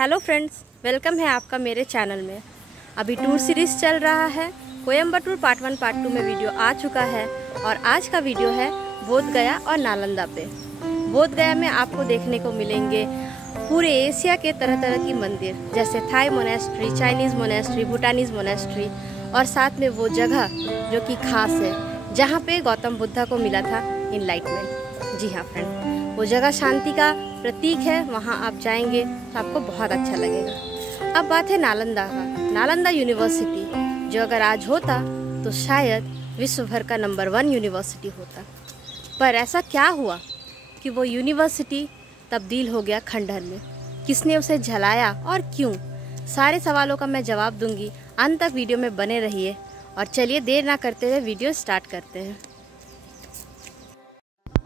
Hello friends, welcome है आपका मेरे चैनल में। अभी टूर सीरीज़ चल रहा है। कोयम्बटूर पार्ट 1 पार्ट 2 में वीडियो आ चुका है और आज का वीडियो है बोध गया और नालंदा पे। बोध गया में आपको देखने को मिलेंगे पूरे एशिया के तरह तरह की मंदिर, जैसे Thai monastery, Chinese monastery, Bhutanese monastery, और साथ में वो जगह जो कि खास है जहाँ पे गौतम बुद्धा को मिला था इनलाइटमेंट। जी हाँ फ्रेंड, वो जगह शांति का प्रतीक है। वहाँ आप जाएंगे तो आपको बहुत अच्छा लगेगा। अब बात है नालंदा का। नालंदा यूनिवर्सिटी जो अगर आज होता तो शायद विश्व भर का नंबर 1 यूनिवर्सिटी होता, पर ऐसा क्या हुआ कि वो यूनिवर्सिटी तब्दील हो गया खंडहर में। किसने उसे जलाया और क्यों? सारे सवालों का मैं जवाब दूंगी। अंत तक वीडियो में बने रहिए और चलिए देर ना करते हुए वीडियो स्टार्ट करते हैं।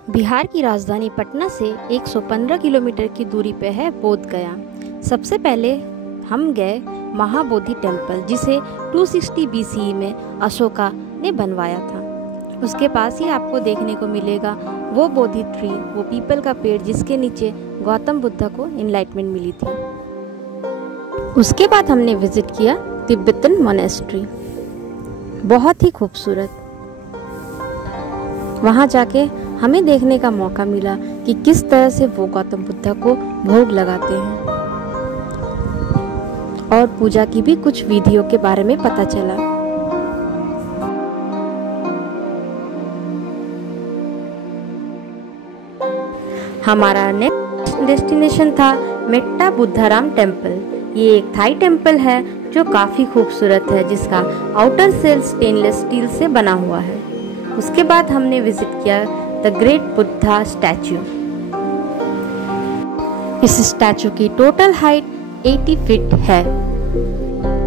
बिहार की राजधानी पटना से 115 किलोमीटर की दूरी पे है बोध गया। सबसे पहले हम गए महाबोधि टेम्पल, जिसे 260 BCE में अशोका ने बनवाया था। उसके पास ही आपको देखने को मिलेगा वो बोधि ट्री, वो पीपल का पेड़ जिसके नीचे गौतम बुद्धा को इनलाइटमेंट मिली थी। उसके बाद हमने विजिट किया तिब्बतन मोनेस्ट्री, बहुत ही खूबसूरत। वहाँ जाके हमें देखने का मौका मिला कि किस तरह से वो गौतम बुद्धा को भोग लगाते हैं और पूजा की भी कुछ विधियों के बारे में पता चला। हमारा नेक्स्ट डेस्टिनेशन था मेट्टा बुद्धाराम टेम्पल। ये एक थाई टेम्पल है जो काफ़ी खूबसूरत है, जिसका आउटर सेल स्टेनलेस स्टील से बना हुआ है। उसके बाद हमने विजिट किया द ग्रेट बुद्धा स्टैचू। इस स्टैचू की टोटल हाइट 80 फीट है।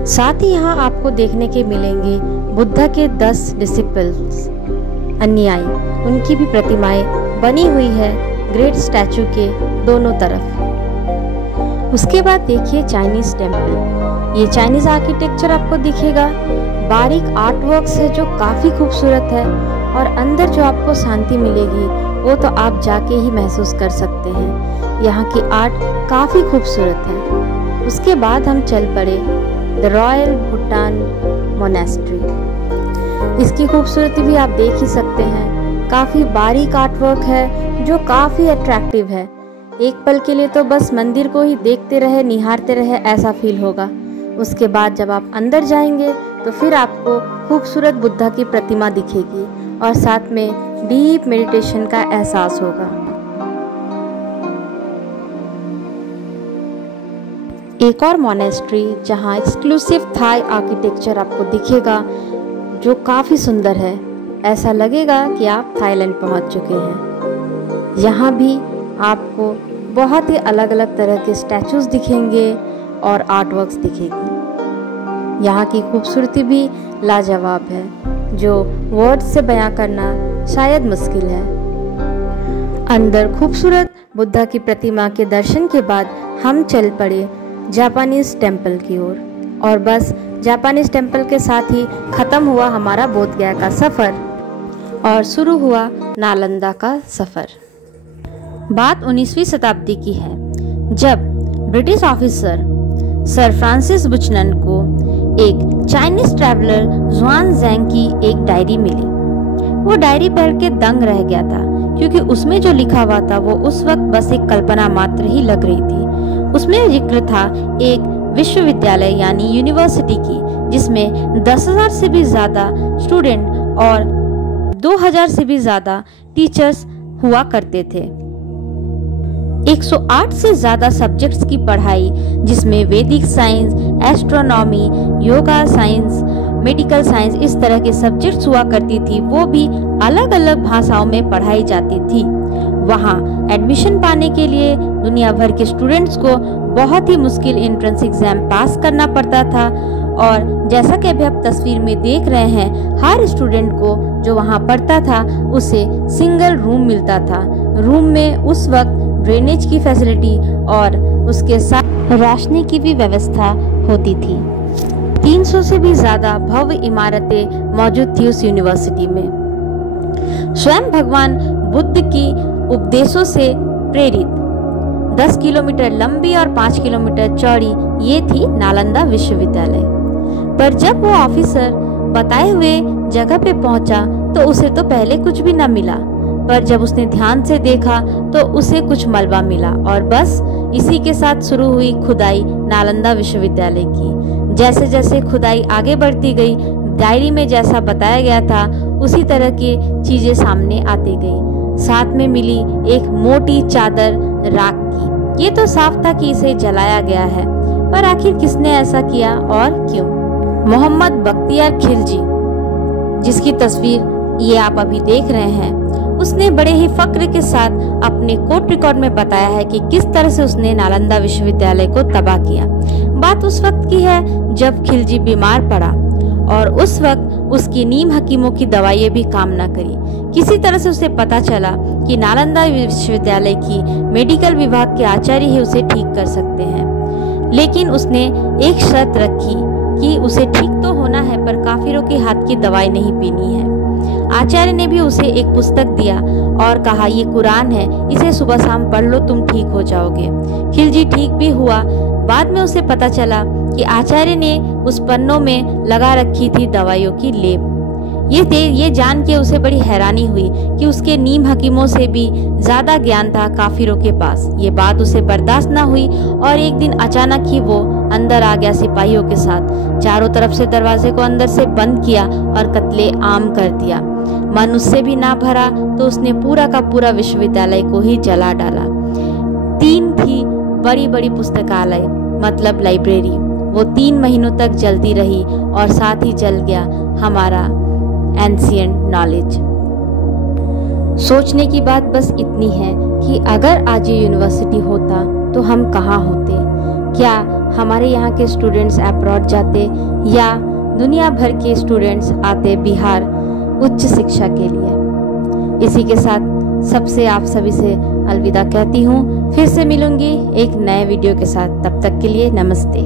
साथ ही यहाँ आपको देखने के मिलेंगे बुद्धा के 10 डिसिपल्स, अनुयायी, उनकी भी प्रतिमाएं बनी हुई है ग्रेट स्टैचू के दोनों तरफ। उसके बाद देखिए चाइनीज टेम्पल। ये चाइनीज आर्किटेक्चर आपको दिखेगा, बारीक आर्ट वर्क्स है जो काफ़ी खूबसूरत है, और अंदर जो आपको शांति मिलेगी वो तो आप जाके ही महसूस कर सकते हैं। यहाँ की आर्ट काफ़ी खूबसूरत है। उसके बाद हम चल पड़े द रॉयल भूटान मोनेस्ट्री। इसकी खूबसूरती भी आप देख ही सकते हैं। काफ़ी बारीक आर्ट वर्क है जो काफ़ी अट्रैक्टिव है। एक पल के लिए तो बस मंदिर को ही देखते रहे, निहारते रहे, ऐसा फील होगा। उसके बाद जब आप अंदर जाएंगे तो फिर आपको खूबसूरत बुद्धा की प्रतिमा दिखेगी और साथ में डीप मेडिटेशन का एहसास होगा। एक और मोनेस्ट्री जहां एक्सक्लूसिव थाई आर्किटेक्चर आपको दिखेगा जो काफ़ी सुंदर है। ऐसा लगेगा कि आप थाईलैंड पहुंच चुके हैं। यहाँ भी आपको बहुत ही अलग अलग तरह के स्टैचूज दिखेंगे और आर्ट वर्क्स दिखेगी। यहाँ की खूबसूरती भी लाजवाब है जो वर्ड से बयां करना शायद मुश्किल है। अंदर खूबसूरत बुद्धा की प्रतिमा के दर्शन के बाद हम चल पड़े जापानीज टेम्पल की ओर, और बस जापानीज टेम्पल के साथ ही खत्म हुआ हमारा बोध गया का सफ़र और शुरू हुआ नालंदा का सफ़र। बात 19वीं शताब्दी की है, जब ब्रिटिश ऑफिसर सर फ्रांसिस बुचनन को एक चाइनीज ट्रैवलर जुआन ज़ैंग की एक डायरी मिली। वो डायरी पढ़ के दंग रह गया था, क्योंकि उसमें जो लिखा हुआ था वो उस वक्त बस एक कल्पना मात्र ही लग रही थी। उसमें जिक्र था एक विश्वविद्यालय यानी यूनिवर्सिटी की, जिसमें 10,000 से भी ज़्यादा स्टूडेंट और 2,000 से भी ज़्यादा टीचर्स हुआ करते थे। 108 से ज़्यादा सब्जेक्ट्स की पढ़ाई, जिसमें वैदिक science, astronomy, yoga science, medical science, इस तरह के सब्जेक्ट्स हुआ करती थी। वो भी अलग अलग भाषाओं में पढ़ाई जाती थी। वहाँ एडमिशन पाने के लिए दुनिया भर के स्टूडेंट्स को बहुत ही मुश्किल एंट्रेंस एग्जाम पास करना पड़ता था, और जैसा कि अभी आप तस्वीर में देख रहे हैं, हर स्टूडेंट को जो वहाँ पढ़ता था उसे सिंगल रूम मिलता था। रूम में उस वक्त ड्रेनेज की फैसिलिटी और उसके साथ रोशनी की भी व्यवस्था होती थी। 300 से भी ज़्यादा भव्य इमारतें मौजूद थी उस यूनिवर्सिटी में। स्वयं भगवान बुद्ध की उपदेशों से प्रेरित 10 किलोमीटर लंबी और 5 किलोमीटर चौड़ी ये थी नालंदा विश्वविद्यालय। पर जब वो ऑफिसर बताए हुए जगह पे पहुंचा तो उसे तो पहले कुछ भी न मिला, पर जब उसने ध्यान से देखा तो उसे कुछ मलबा मिला और बस इसी के साथ शुरू हुई खुदाई नालंदा विश्वविद्यालय की। जैसे जैसे खुदाई आगे बढ़ती गई, डायरी में जैसा बताया गया था उसी तरह की चीजें सामने आती गई। साथ में मिली एक मोटी चादर राख की। ये तो साफ था कि इसे जलाया गया है, पर आखिर किसने ऐसा किया और क्यों? मोहम्मद बख्तियार खिलजी, जिसकी तस्वीर ये आप अभी देख रहे हैं, उसने बड़े ही फक्र के साथ अपने कोर्ट रिकॉर्ड में बताया है कि किस तरह से उसने नालंदा विश्वविद्यालय को तबाह किया। बात उस वक्त की है जब खिलजी बीमार पड़ा और उस वक्त उसकी नीम हकीमों की दवाइयाँ भी काम न करी। किसी तरह से उसे पता चला कि नालंदा विश्वविद्यालय की मेडिकल विभाग के आचार्य ही उसे ठीक कर सकते हैं, लेकिन उसने एक शर्त रखी कि उसे ठीक तो होना है पर काफिरों के हाथ की दवाई नहीं पीनी है। आचार्य ने भी उसे एक पुस्तक दिया और कहा ये कुरान है, इसे सुबह शाम पढ़ लो, तुम ठीक हो जाओगे। खिलजी ठीक भी हुआ। बाद में उसे पता चला कि आचार्य ने उस पन्नों में लगा रखी थी दवाइयों की लेप। ये जान के उसे बड़ी हैरानी हुई कि उसके नीम हकीमों से भी ज्यादा ज्ञान था काफिरों के पास। ये बात उसे बर्दाश्त न हुई और एक दिन अचानक ही वो अंदर आ गया सिपाहियों के साथ। चारों तरफ से दरवाजे को अंदर से बंद किया और कत्ले आम कर दिया। मन उससे भी ना भरा तो उसने पूरा का पूरा विश्वविद्यालय को ही जला डाला। 3 थी बड़ी बड़ी पुस्तकालय, मतलब लाइब्रेरी, वो 3 महीनों तक जलती रही और साथ ही जल गया हमारा एंशिएंट नॉलेज। सोचने की बात बस इतनी है कि अगर आज ये यूनिवर्सिटी होता तो हम कहाँ होते? क्या हमारे यहाँ के स्टूडेंट्स अब्रॉड जाते या दुनिया भर के स्टूडेंट्स आते बिहार उच्च शिक्षा के लिए? इसी के साथ सबसे आप सभी से अलविदा कहती हूँ। फिर से मिलूंगी एक नए वीडियो के साथ। तब तक के लिए नमस्ते।